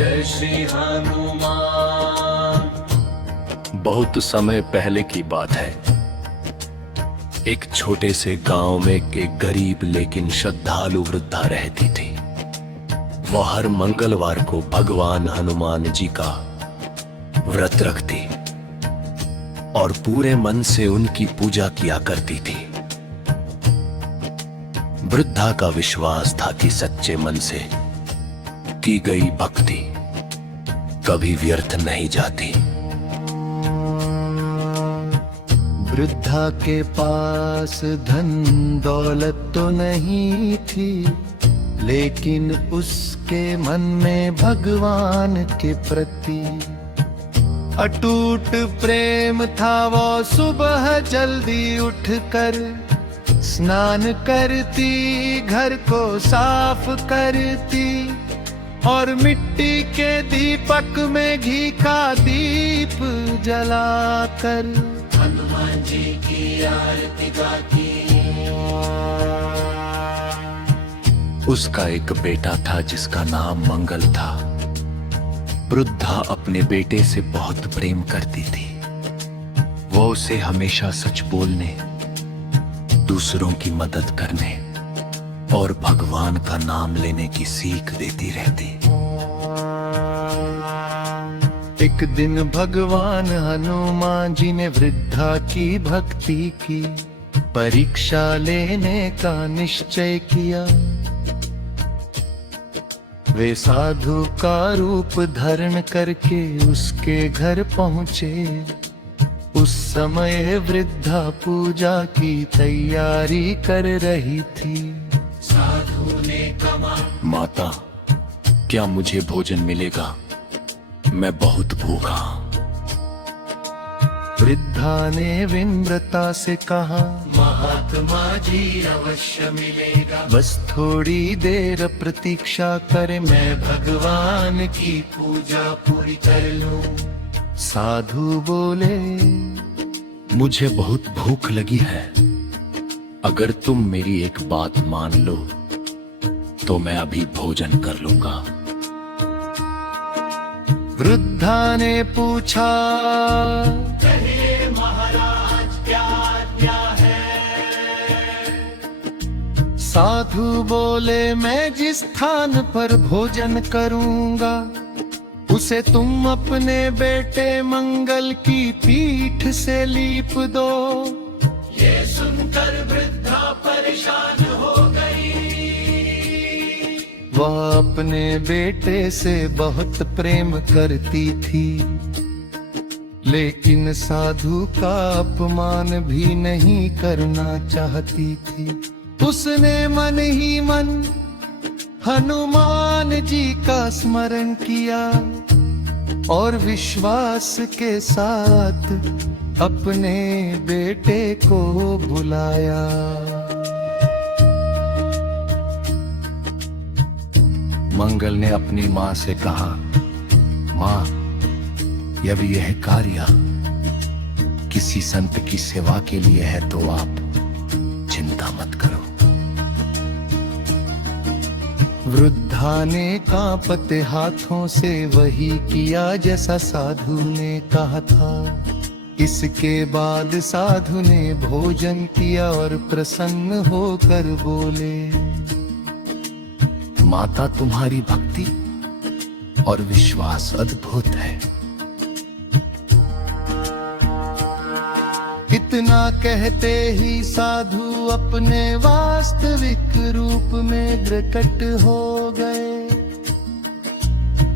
जय श्री हनुमान। बहुत समय पहले की बात है। एक छोटे से गांव में एक गरीब लेकिन श्रद्धालु वृद्धा रहती थी। वह हर मंगलवार को भगवान हनुमान जी का व्रत रखती और पूरे मन से उनकी पूजा किया करती थी। वृद्धा का विश्वास था कि सच्चे मन से की गई भक्ति कभी व्यर्थ नहीं जाती। वृद्धा के पास धन दौलत तो नहीं थी, लेकिन उसके मन में भगवान के प्रति अटूट प्रेम था। वो सुबह जल्दी उठकर स्नान करती, घर को साफ करती और मिट्टी के दीपक में घी का दीप जलाकर हनुमान जी की आरती गाती। उसका एक बेटा था जिसका नाम मंगल था। वृद्धा अपने बेटे से बहुत प्रेम करती थी। वो उसे हमेशा सच बोलने, दूसरों की मदद करने और भगवान का नाम लेने की सीख देती रहती। एक दिन भगवान हनुमान जी ने वृद्धा की भक्ति की परीक्षा लेने का निश्चय किया। वे साधु का रूप धारण करके उसके घर पहुँचे। उस समय वृद्धा पूजा की तैयारी कर रही थी। साधु ने कहा, माता, क्या मुझे भोजन मिलेगा? मैं बहुत भूखा हूं। वृद्धा ने विनम्रता से कहा, महात्मा जी अवश्य मिलेगा। बस थोड़ी देर प्रतीक्षा करे, मैं भगवान की पूजा पूरी कर लूं। साधु बोले, मुझे बहुत भूख लगी है। अगर तुम मेरी एक बात मान लो तो मैं अभी भोजन कर लूंगा। वृद्धा ने पूछा, कहिए महाराज क्या आज्ञा है? साधु बोले, मैं जिस स्थान पर भोजन करूंगा उसे तुम अपने बेटे मंगल की पीठ से लीप दो। ये सुनकर वृद्धा परेशान हो गई। वह अपने बेटे से बहुत प्रेम करती थी, लेकिन साधु का अपमान भी नहीं करना चाहती थी। उसने मन ही मन हनुमान जी का स्मरण किया और विश्वास के साथ अपने बेटे को बुलाया। मंगल ने अपनी माँ से कहा, माँ, यदि यह कार्य किसी संत की सेवा के लिए है तो आप चिंता मत करो। वृद्धा ने कांपते हाथों से वही किया जैसा साधु ने कहा था। इसके बाद साधु ने भोजन किया और प्रसन्न होकर बोले, माता, तुम्हारी भक्ति और विश्वास अद्भुत है। इतना कहते ही साधु अपने वास्तविक रूप में प्रकट हो गए।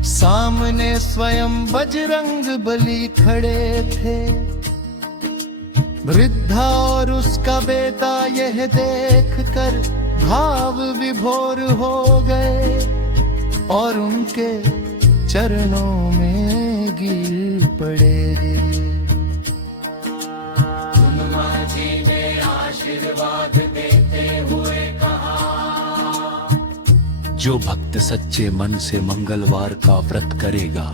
सामने स्वयं बजरंग बली खड़े थे। वृद्धा और उसका बेटा यह देखकर भाव विभोर हो गए और उनके चरणों में गिर पड़े। हनुमान जी ने आशीर्वाद देते हुए कहा, जो भक्त सच्चे मन से मंगलवार का व्रत करेगा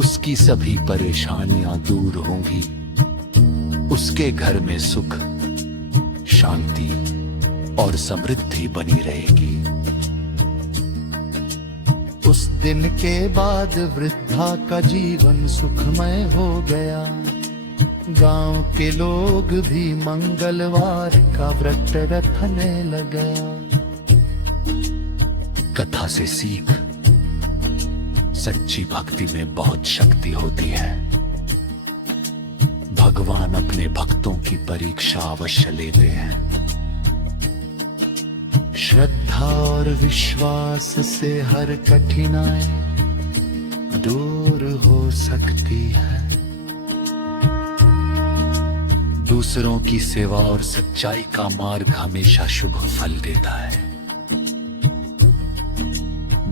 उसकी सभी परेशानियां दूर होंगी। उसके घर में सुख, शांति और समृद्धि बनी रहेगी। उस दिन के बाद वृद्धा का जीवन सुखमय हो गया। गांव के लोग भी मंगलवार का व्रत रखने लगे। कथा से सीख, सच्ची भक्ति में बहुत शक्ति होती है। भगवान अपने भक्तों की परीक्षा अवश्य लेते हैं। श्रद्धा और विश्वास से हर कठिनाई दूर हो सकती है। दूसरों की सेवा और सच्चाई का मार्ग हमेशा शुभ फल देता है।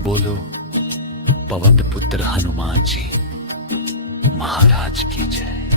बोलो पवन पुत्र हनुमान जी महाराज की जय।